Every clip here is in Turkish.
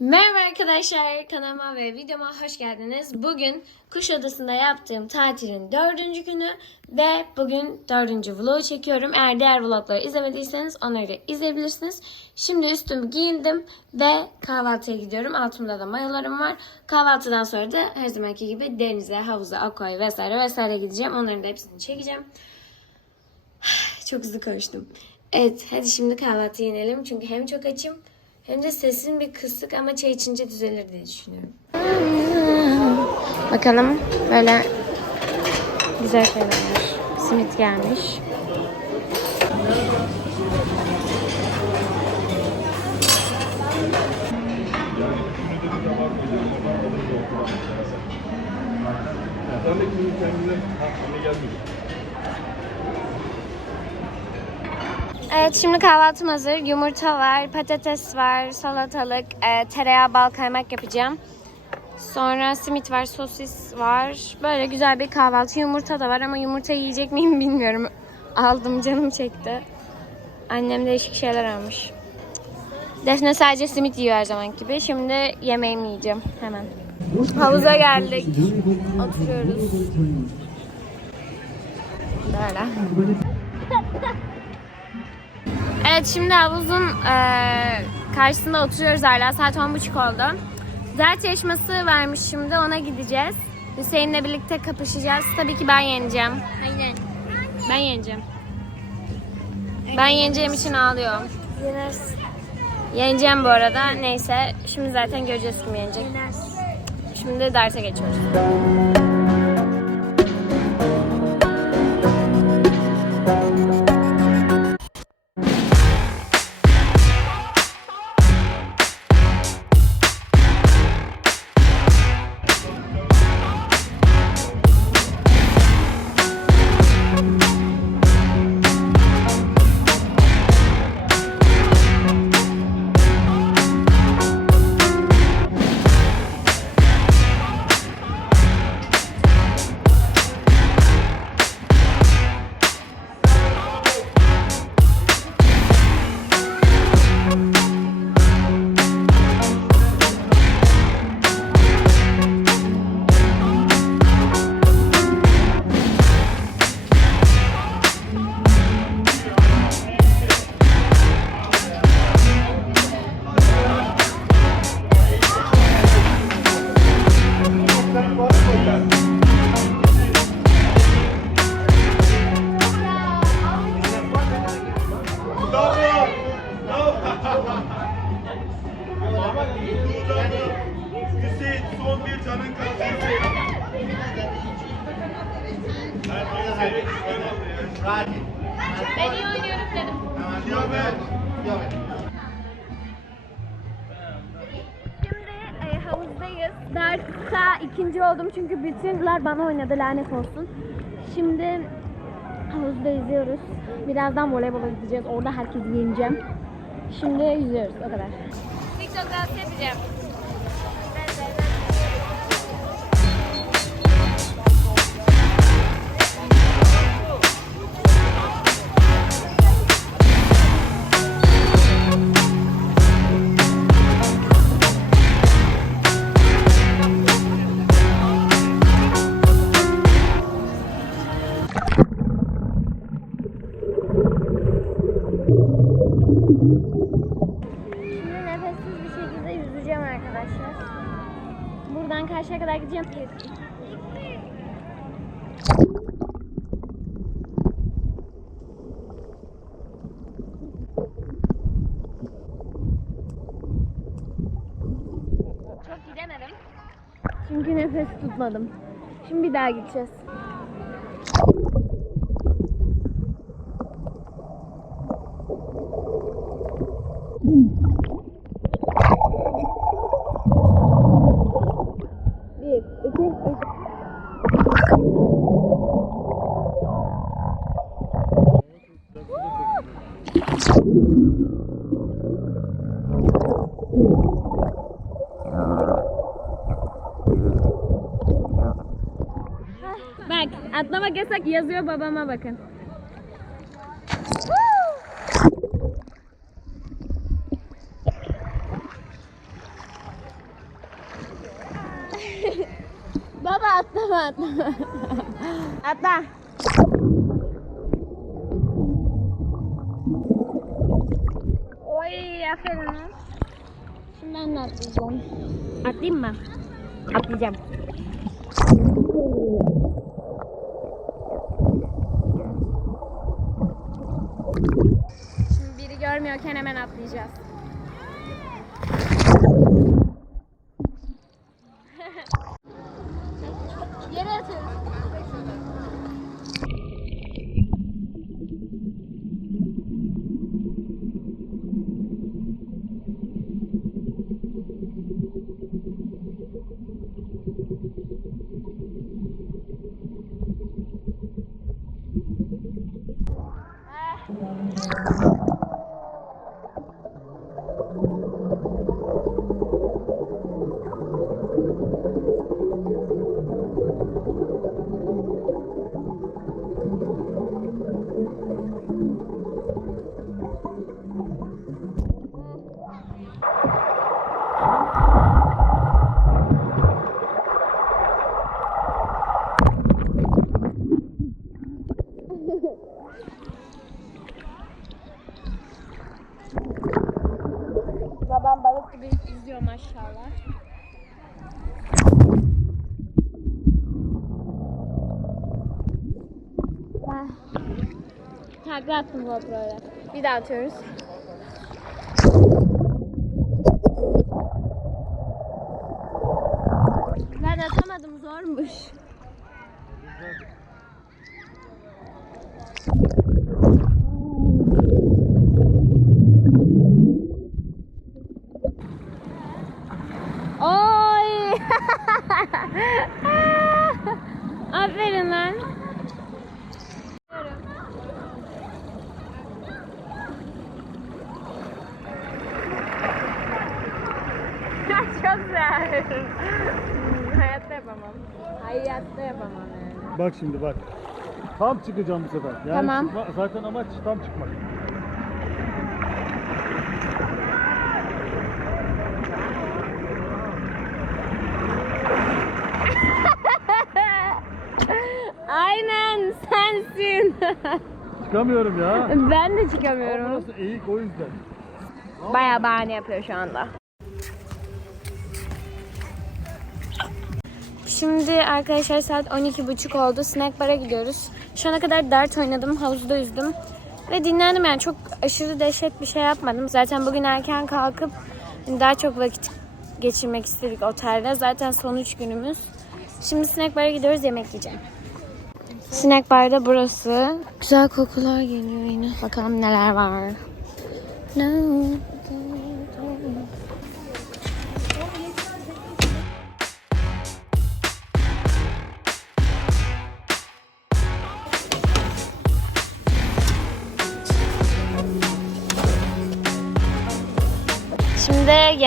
Merhaba arkadaşlar kanalıma ve videoma hoş geldiniz. Bugün Kuşadası'nda yaptığım tatilin dördüncü günü ve bugün dördüncü vlogu çekiyorum. Eğer diğer vlogları izlemediyseniz onları da izleyebilirsiniz. Şimdi üstümü giyindim ve kahvaltıya gidiyorum. Altımda da mayolarım var. Kahvaltıdan sonra da her zamanki gibi denize, havuza, aquaya vesaire vesaire gideceğim. Onların da hepsini çekeceğim. Çok hızlı konuştum. Evet hadi şimdi kahvaltıya inelim. Çünkü hem çok açım hem de sesim bir kısık ama çay içince düzelir diye düşünüyorum. Bakalım böyle güzel şeyler var. Simit gelmiş. Sen de kimi kendine anne gelmiyor. Evet şimdi kahvaltım hazır. Yumurta var, patates var, salatalık, e, tereyağı, bal kaymak yapacağım. Sonra simit var, sosis var. Böyle güzel bir kahvaltı. Yumurta da var ama yumurta yiyecek miyim bilmiyorum. Aldım canım çekti. Annem değişik şeyler almış. Defne sadece simit yiyor her zaman gibi. Şimdi yemeğimi yiyeceğim hemen. Havuza geldik. Oturuyoruz. Böyle. Evet şimdi havuzun eee, karşısında oturuyoruz hala. Saat 10.30 oldu. Dert yarışması varmış şimdi ona gideceğiz. Hüseyin'le birlikte kapışacağız. Tabii ki ben yeneceğim. Aynen. Ben yeneceğim. Ben yeneceğim için ağlıyorum. Yenersin. Yeneceğim bu arada. Neyse şimdi zaten göreceğiz kim yenecek. Yenersin. Şimdi derse geçiyoruz. Ben iyi oynuyorum dedim. Şimdi e, havuzdayız. Dart'ta ikinci oldum çünkü bütünler bana oynadı lanet olsun. Şimdi havuzda yüzüyoruz. Birazdan voleybola gideceğiz. Orada herkesi yeneceğim. Şimdi yüzüyoruz o kadar. TikTok dansı yapacağım. Tutmadım. Şimdi bir daha gideceğiz. Alırsak yazıyor babama bakın. Baba atlama atlama. Atla. Oy aferin. Şimdi ben de atlayacağım. Atlayayım mı? Atlayacağım. Hemen atlayacağız. Takla attım GoPro'ya. Bir daha atıyoruz. Ben atamadım zormuş. Oy! Aferin lan. Hayatta yapamam. Hayatta yapamam yani. Bak şimdi bak. Tam çıkacağım bu sefer. Yani Tamam. çıkma- zaten amaç tam çıkmak. Aynen sensin. Çıkamıyorum ya. ben de Ama çıkamıyorum. Burası eğik o yüzden. Bayağı bahane yapıyor şu anda. Şimdi arkadaşlar saat 12.30 oldu. Snack bar'a gidiyoruz. Şu ana kadar dart oynadım, havuzda yüzdüm. Ve dinlendim yani çok aşırı dehşet bir şey yapmadım. Zaten bugün erken kalkıp daha çok vakit geçirmek istedik otelde. Zaten son 3 günümüz. Şimdi snack bar'a gidiyoruz yemek yiyeceğim. Snack bar'da burası. Güzel kokular geliyor yine. Bakalım neler var. No.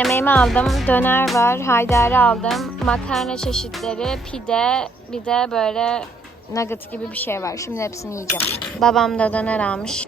Yemeğimi aldım. Döner var, haydari aldım. Makarna çeşitleri, pide, bir de böyle nugget gibi bir şey var. Şimdi hepsini yiyeceğim. Babam da döner almış.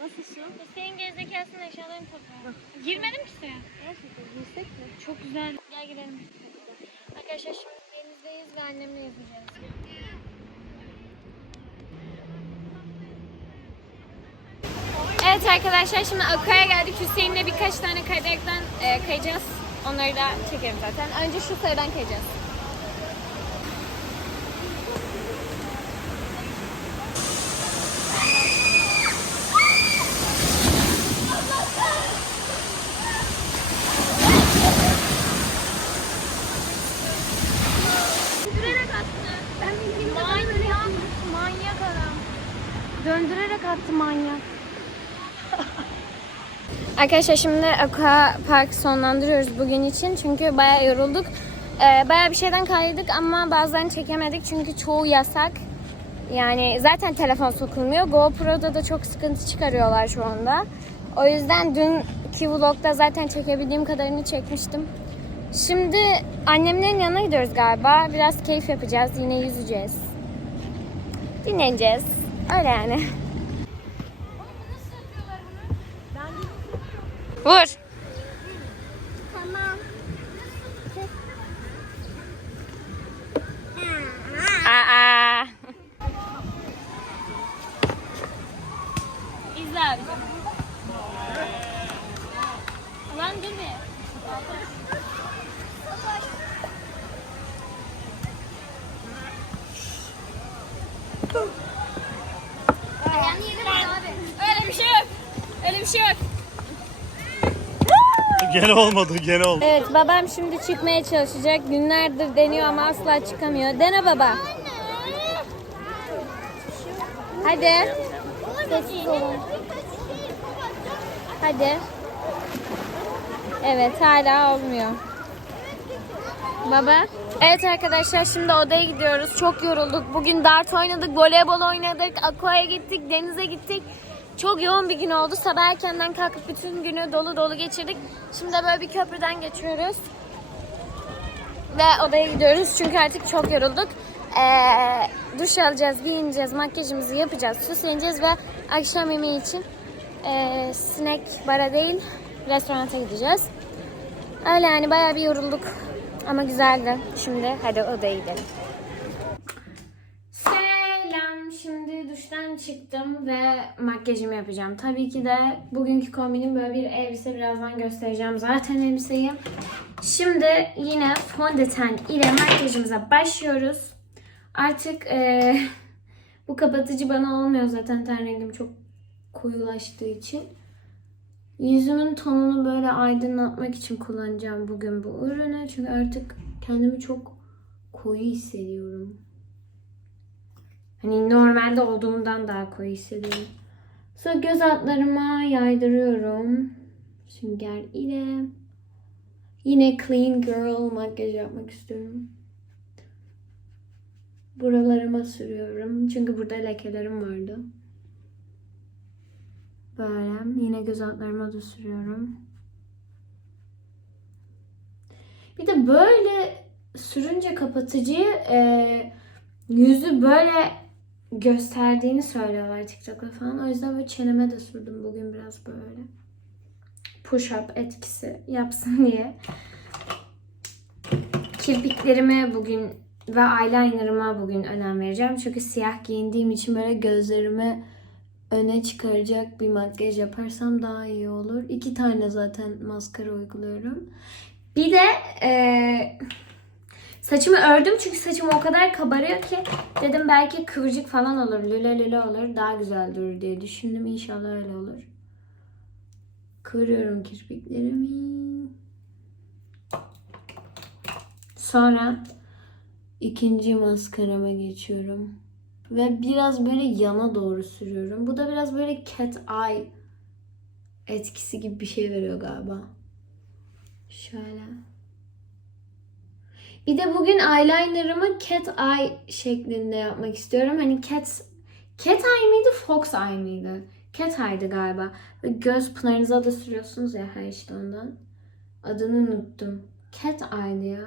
Nasıl su? Senin gerizekalısın eşyalarını topla. Girmedim ki suya. Gerçekten girsek mi? Çok güzel. Gel girelim. Arkadaşlar şimdi denizdeyiz ve annemle yüzeceğiz. Evet arkadaşlar şimdi Akaya geldik. Hüseyin'le birkaç tane kaydıraktan e, kayacağız. Onları da çekerim zaten. Önce şu sayıdan kayacağız. Manyak, manyak adam. Döndürerek attı manyak. Arkadaşlar şimdi Aqua Park sonlandırıyoruz bugün için. Çünkü bayağı yorulduk. Ee, bayağı bir şeyden kaydık ama bazen çekemedik çünkü çoğu yasak. Yani zaten telefon sokulmuyor. GoPro'da da çok sıkıntı çıkarıyorlar şu anda. O yüzden dünkü vlogda zaten çekebildiğim kadarını çekmiştim. Şimdi annemlerin yanına gidiyoruz galiba. Biraz keyif yapacağız. Yine yüzeceğiz. Dinleneceğiz. Öyle yani. Vur. Tamam. Aa. İzle abicim. Ulan dur bir. Ayağını yedim abi. Öyle bir şey yok. Öyle bir şey yok. Gene olmadı, gene oldu. Evet babam şimdi çıkmaya çalışacak. Günlerdir deniyor ama asla çıkamıyor. Dene baba. Hadi. Sessiz. Hadi. Evet hala olmuyor. Baba. Evet arkadaşlar şimdi odaya gidiyoruz. Çok yorulduk. Bugün dart oynadık, voleybol oynadık, aqua'ya gittik, denize gittik. Çok yoğun bir gün oldu. Sabah erkenden kalkıp bütün günü dolu dolu geçirdik. Şimdi de böyle bir köprüden geçiyoruz. Ve odaya gidiyoruz çünkü artık çok yorulduk. Ee, duş alacağız, giyineceğiz, makyajımızı yapacağız, süsleneceğiz ve akşam yemeği için ee, snack bara değil restoranta gideceğiz. Öyle yani bayağı bir yorulduk. Ama güzeldi. Şimdi hadi odaya gidelim. Çıktım ve makyajımı yapacağım. Tabii ki de bugünkü kombinim böyle bir elbise. Birazdan göstereceğim zaten elbiseyi. Şimdi yine fondöten ile makyajımıza başlıyoruz. Artık eee, bu kapatıcı bana olmuyor zaten ten rengim çok koyulaştığı için. Yüzümün tonunu böyle aydınlatmak için kullanacağım bugün bu ürünü. Çünkü artık kendimi çok koyu hissediyorum. Hani normalde olduğumdan daha koyu hissediyorum. Sonra göz altlarıma yaydırıyorum. Sünger ile. Yine clean girl makyaj yapmak istiyorum. Buralarıma sürüyorum. Çünkü burada lekelerim vardı. Böyle. Yine göz altlarıma da sürüyorum. Bir de böyle sürünce kapatıcıyı e, yüzü böyle gösterdiğini söylüyorlar TikTok'ta falan. O yüzden böyle çeneme de sürdüm bugün biraz böyle. Push up etkisi yapsın diye. Kirpiklerime bugün ve eyelinerıma bugün önem vereceğim. Çünkü siyah giyindiğim için böyle gözlerimi öne çıkaracak bir makyaj yaparsam daha iyi olur. İki tane zaten maskara uyguluyorum. Bir de eee, saçımı ördüm çünkü saçım o kadar kabarıyor ki dedim belki kıvırcık falan olur, lüle lüle olur, daha güzel durur diye düşündüm. İnşallah öyle olur. Kıvırıyorum kirpiklerimi. Sonra ikinci maskarama geçiyorum. Ve biraz böyle yana doğru sürüyorum. Bu da biraz böyle cat eye etkisi gibi bir şey veriyor galiba. Şöyle. Bir de bugün eyelinerımı cat eye şeklinde yapmak istiyorum. Hani cat cat eye miydi, fox eye miydi? Cat eye'di galiba. Ve göz pınarınıza da sürüyorsunuz ya her işte ondan. Adını unuttum. Cat eye'di ya.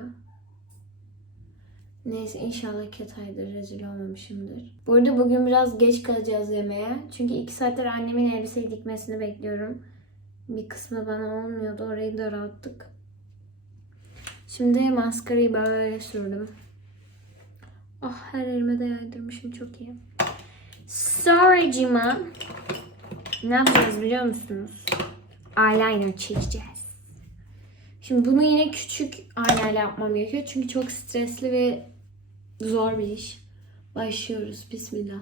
Neyse inşallah cat eye'dir. Rezil olmamışımdır. Bu arada bugün biraz geç kalacağız yemeğe. Çünkü iki saattir annemin elbiseyi dikmesini bekliyorum. Bir kısmı bana olmuyordu. Orayı daralttık. Şimdi maskarayı böyle sürdüm. Ah her elime de yaydırmışım. Çok iyi. Sonracıma ne yapacağız biliyor musunuz? Eyeliner çekeceğiz. Şimdi bunu yine küçük aynayla yapmam gerekiyor. Çünkü çok stresli ve zor bir iş. Başlıyoruz. Bismillah.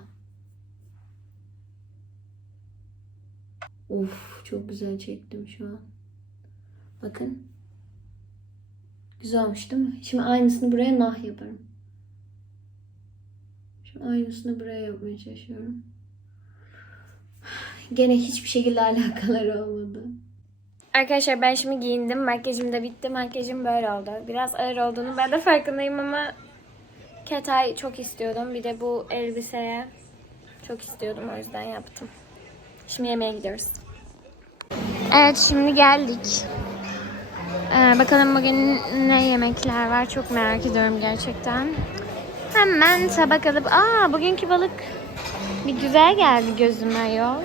Of çok güzel çektim şu an. Bakın. Güzel değil mi? Şimdi aynısını buraya nah yaparım. Şimdi aynısını buraya yapmaya çalışıyorum. Gene hiçbir şekilde alakaları olmadı. Arkadaşlar ben şimdi giyindim. Makyajım da bitti. Makyajım böyle oldu. Biraz ağır olduğunu ben de farkındayım ama Ketay çok istiyordum. Bir de bu elbiseye çok istiyordum. O yüzden yaptım. Şimdi yemeğe gidiyoruz. Evet şimdi geldik. Ee, bakalım bugün ne yemekler var. Çok merak ediyorum gerçekten. Hemen tabak alıp... Aa bugünkü balık bir güzel geldi gözüme yol.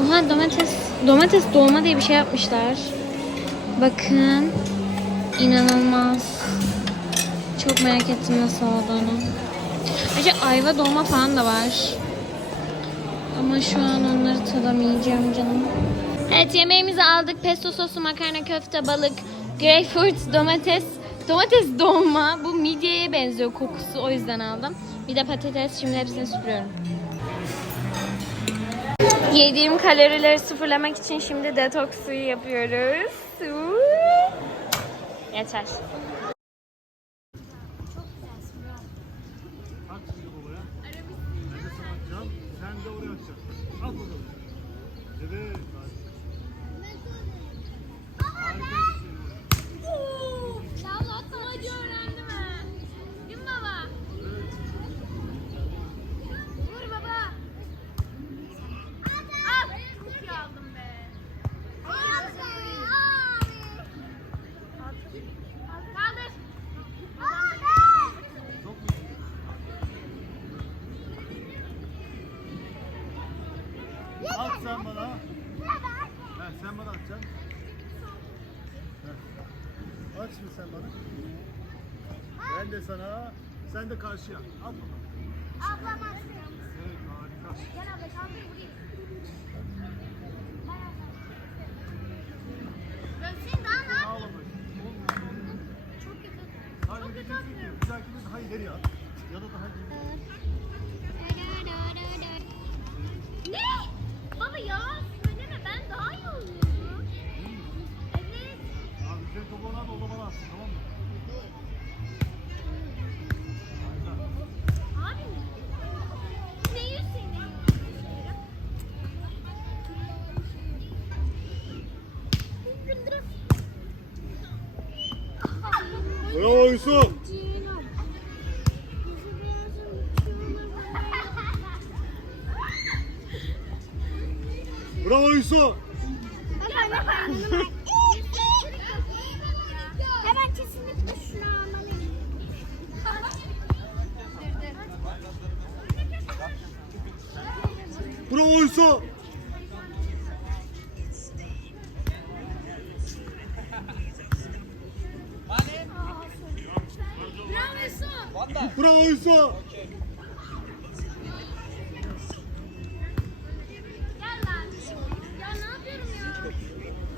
Oha domates, domates dolma diye bir şey yapmışlar. Bakın. inanılmaz. Çok merak ettim nasıl olduğunu. Ayrıca ayva dolma falan da var. Ama şu an onları tadamayacağım canım. Evet yemeğimizi aldık. Pesto soslu makarna, köfte, balık, greyfurt, domates. Domates dolma. Bu midyeye benziyor kokusu. O yüzden aldım. Bir de patates. Şimdi hepsini süpürüyorum. Yediğim kalorileri sıfırlamak için şimdi detoks suyu yapıyoruz. Yeter. Sen bana. Ha, sen bana atacaksın. Ha. At şimdi sen bana. Ben de sana. Sen de karşıya. At bakalım. Ablam atsın. Evet harika. Gel abla kaldır vurayım. Dönsün daha ne yap? Ağlama. Çok kötü. Hayır, bir dahakine, bir dahakine daha ileri at. Ya da daha ileri. Yusuf. Bravo Yusuf. Hemen kesinlikle şunu. Bravo Yusuf. Ya?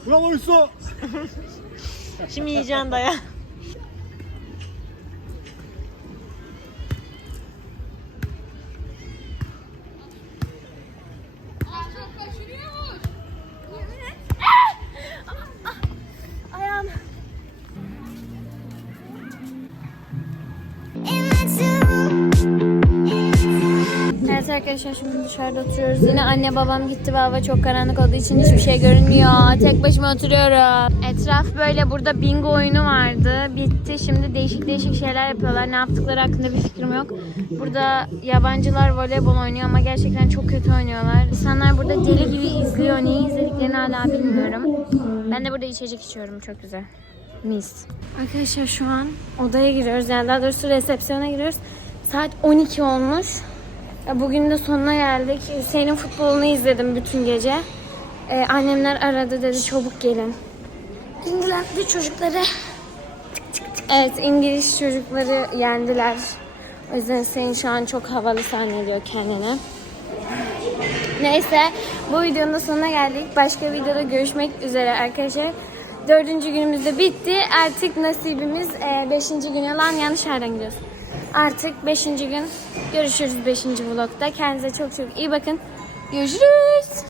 Bravo Yusuf. Şimdi yiyeceğim daya. Arkadaşlar şimdi dışarıda oturuyoruz. Yine anne babam gitti ve hava çok karanlık olduğu için hiçbir şey görünmüyor. Tek başıma oturuyorum. Etraf böyle burada bingo oyunu vardı. Bitti. Şimdi değişik değişik şeyler yapıyorlar. Ne yaptıkları hakkında bir fikrim yok. Burada yabancılar voleybol oynuyor ama gerçekten çok kötü oynuyorlar. İnsanlar burada deli gibi izliyor. Neyi izlediklerini hala bilmiyorum. Ben de burada içecek içiyorum. Çok güzel. Mis. Arkadaşlar şu an odaya giriyoruz. Yani daha doğrusu resepsiyona giriyoruz. Saat 12 olmuş. Bugün de sonuna geldik. Senin futbolunu izledim bütün gece. Ee, annemler aradı dedi çabuk gelin. İngilizce çocukları Evet İngiliz çocukları yendiler. O yüzden Hüseyin şu an çok havalı zannediyor kendini. Neyse bu videonun da sonuna geldik. Başka videoda görüşmek üzere arkadaşlar. Dördüncü günümüz de bitti. Artık nasibimiz e, beşinci gün olan yanlış yerden gidiyoruz. Artık beşinci gün görüşürüz beşinci vlogda. Kendinize çok çok iyi bakın. Görüşürüz.